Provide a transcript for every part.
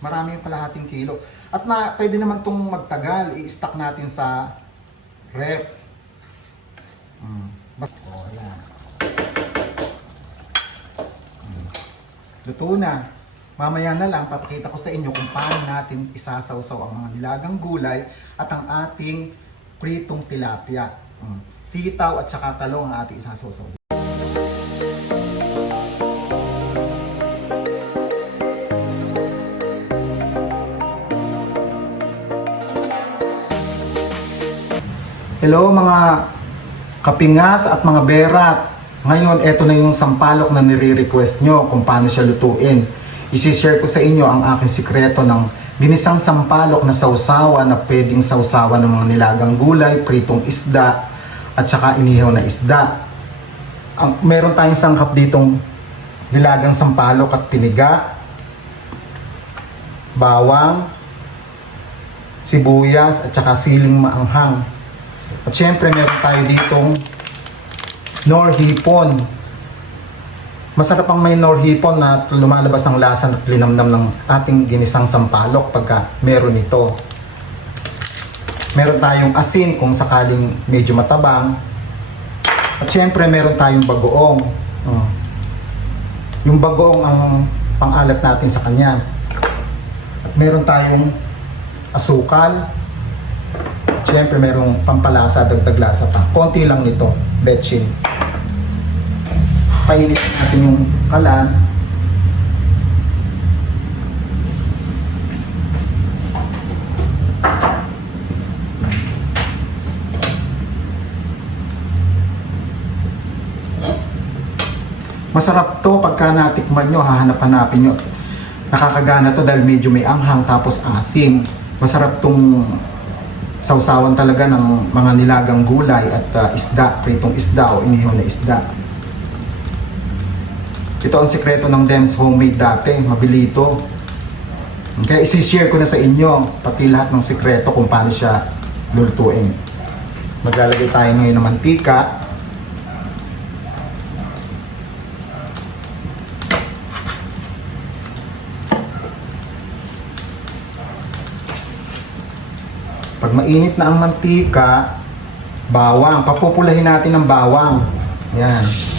Marami yung kalahating kilo. At pwede naman itong magtagal. I-stack natin sa ref. Oh, ayan. Luto na. Mamaya na lang, papakita ko sa inyo kung paano natin isasawsaw ang mga nilagang gulay at ang ating pritong tilapia. Sitaw at saka talong ang ating isasawsaw. Hello mga kapingas at mga berat. Ngayon, eto na yung sampalok na nire-request nyo kung paano siya lutuin. Isi-share ko sa inyo ang aking sikreto ng ginisang sampalok na sausawa na pwedeng sausawa ng mga nilagang gulay, pritong isda, at saka inihaw na isda. Meron tayong sangkap ditong nilagang sampalok at piniga, bawang, sibuyas, at saka siling maanghang. At syempre meron tayo ditong nor hipon. Masarap ang may nor hipon na lumalabas ang lasa at linamnam ng ating ginisang sampalok pagka meron ito. Meron tayong asin kung sakaling medyo matabang. At syempre meron tayong bagoong. Yung bagoong ang pang-alat natin sa kanya. At meron tayong asukal. At syempre merong pampalasa, dagdag lasa pa. Konti lang ito, betchin. Painit natin yung kalan. Masarap to pagka natikman nyo, hahanap-hanapin nyo. Nakakagana to dahil medyo may anghang tapos asim. Masarap tong sausawan talaga ng mga nilagang gulay at isda, pritong isda o inihaw na isda. Ito ang sikreto ng Dem's Homemade dati, mabili ito. Kaya isi-share ko na sa inyo pati lahat ng sikreto kung paano siya lulutuin. Maglalagay tayo ngayon ng mantika. Pag mainit na ang mantika, bawang. Papupulahin natin ng bawang. Yan.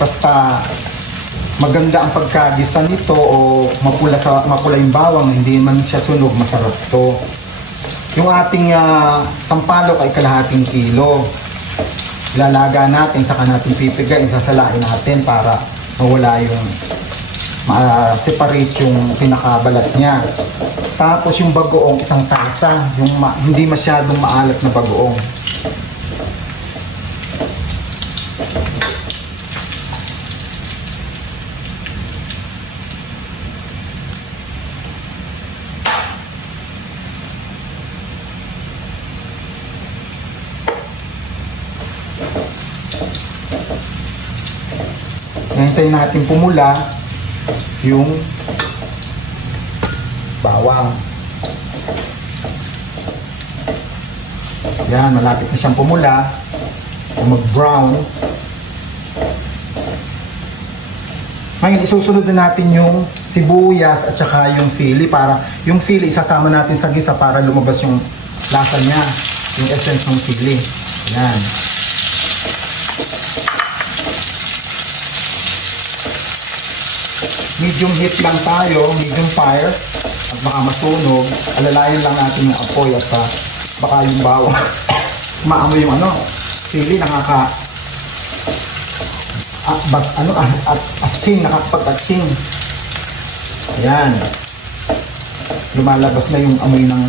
Basta maganda ang pagkagisa nito o mapula yung bawang, hindi man siya sunog, masarap to. Yung ating sampalok ay kalahating kilo. Ilalaga natin, saka natin pipigain, sasalain natin para mawala yung separate yung pinakabalat niya. Tapos yung bagoong isang tasa, yung hindi masyadong maalat na bagoong. Hintayin natin pumula yung bawang. Yan, malapit na siyang pumula. Mag-brown. Ngayon, isusunod na natin yung sibuyas at saka yung sili para yung sili isasama natin sa gisa para lumabas yung lasa niya, yung essence ng sili. Yan. Medium heat lang tayo, medium fire, at baka masunog. Alalayan lang natin yung apoy at baka yung bawang maamoy yung sili, nakakapag-atsing. Ayan. Lumalabas na yung amoy ng...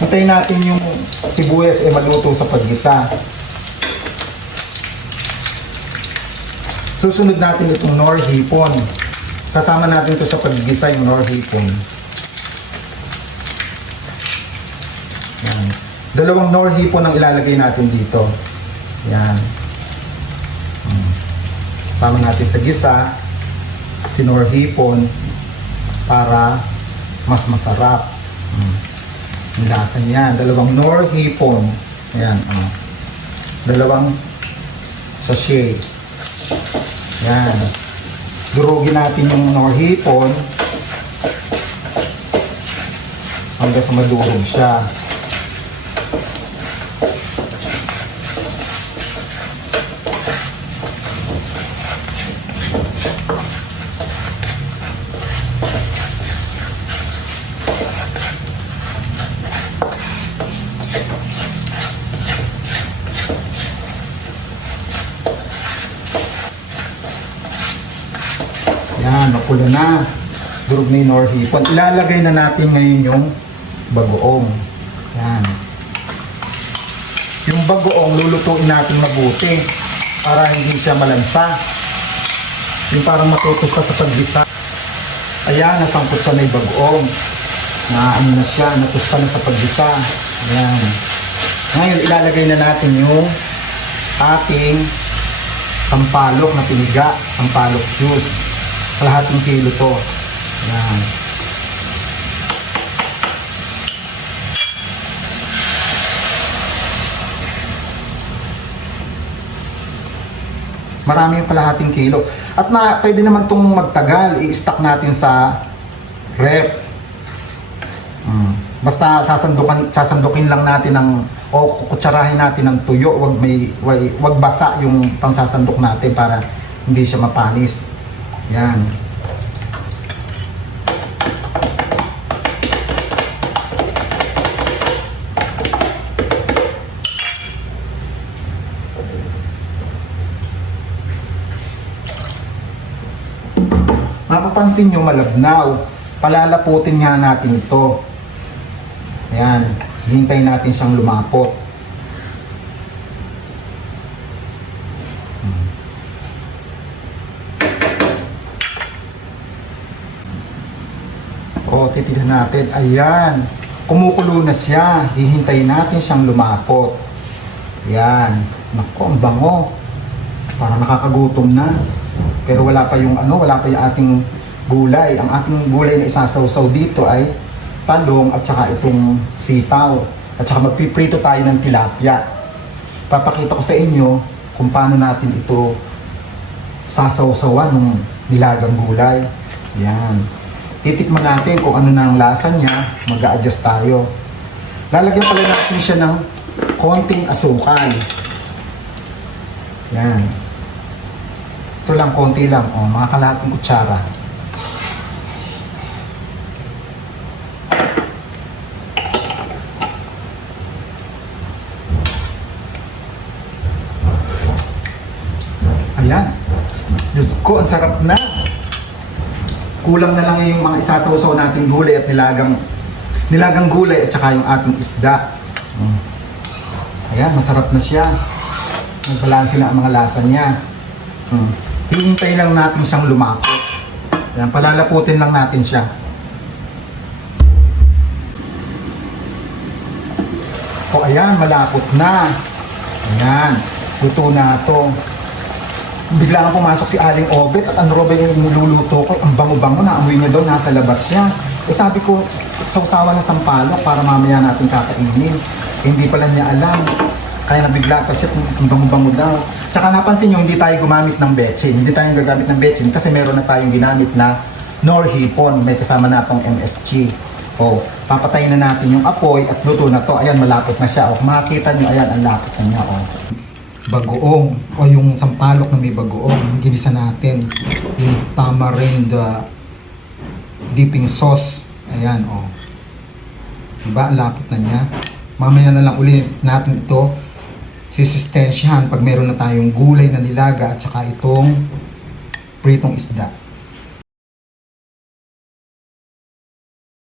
Hintayin natin yung sibuyas maluto sa paggisa. Susunod natin itong nor hipon. Sasama natin ito sa paggisa, yung nor hipon. Yan. Dalawang nor hipon ang ilalagay natin dito. Yan. Sama natin sa gisa si nor hipon para mas masarap. Ang lasa niya. Dalawang Nor hipon. Ayan, oh. Dalawang sachet. Ayan. Durugin natin yung Nor hipon hanggang sa madurog siya. Yan, mapula na. Durog na yung Nor hipon. Ilalagay na natin ngayon yung bagoong. Yan. Yung bagoong, lulutuin natin mabuti para hindi siya malansa. Yung parang matutos ka sa paggisa. Ayan, nasangkot siya na yung bagoong. Ano na siya, natusta na sa paggisa. Ayan. Ngayon, ilalagay na natin yung ating sampalok na piniga, sampalok juice. Kalahating kilo to. Ayan. Marami yung kalahating kilo. At pwede naman itong magtagal. I-stack natin sa rep. Basta sasandukin lang natin o kutsarahin natin ng tuyo. Wag basa yung pangsasandok natin para hindi siya mapanis. Yan. Mapapansin nyo malabnaw. Palalaputin nga natin ito. Ayan. Hintayin natin siyang lumapot. O, titignan natin. Ayan. Kumukulo na siya. Hihintayin natin siyang lumapot. Ayan. Naku, ang bango. Parang nakakagutom na. Pero wala pa yung ating gulay. Ang ating gulay na isasawsaw dito ay talong at saka itong sitaw. At saka magpiprito tayo ng tilapia. Papakita ko sa inyo kung paano natin ito sasawsawan ng nilagang gulay. Yan. Titikman natin kung ano na ang lasa niya. Mag-a-adjust tayo. Lalagyan pala natin siya ng konting asukal. Yan. Ito lang, konti lang. O, mga kalahating kutsara. Ayan. Diyos ko, ang sarap na. Kulang na lang yung mga isasawsaw nating gulay at nilagang gulay at saka yung ating isda. Ayan, masarap na siya. Nagbalansin na ang mga lasa niya. Hihintay lang natin siyang lumapot. Ayan, palalaputin lang natin siya. O ayan, malapot na. Ayan, luto na ito. Bigla nga pumasok si Aling Obet at ano ba yung niluluto ko? Ang bango-bango na, amoy niya daw, nasa labas siya. Eh sabi ko, sausawa na sampalok para mamaya natin kakainin. Hindi pala niya alam. Kaya nabigla pa siya kung bango-bango daw. Tsaka napansin nyo, hindi tayo gumamit ng betchin. Hindi tayo gagamit ng betchin kasi meron na tayong ginamit na Nor hipon. May kasama na itong MSG. O, papatayin na natin yung apoy at luto na to. Ayan, malapot na siya. O, makikita nyo, ayan, ang lapot na niya. O, bagoong o yung sampalok na may bagoong. Ginisa natin yung tamarind dipping sauce. Ayan, o. Diba, ang lapot na niya. Mamaya na lang ulit natin ito sisistensyahan pag meron na tayong gulay na nilaga at saka itong pritong isda.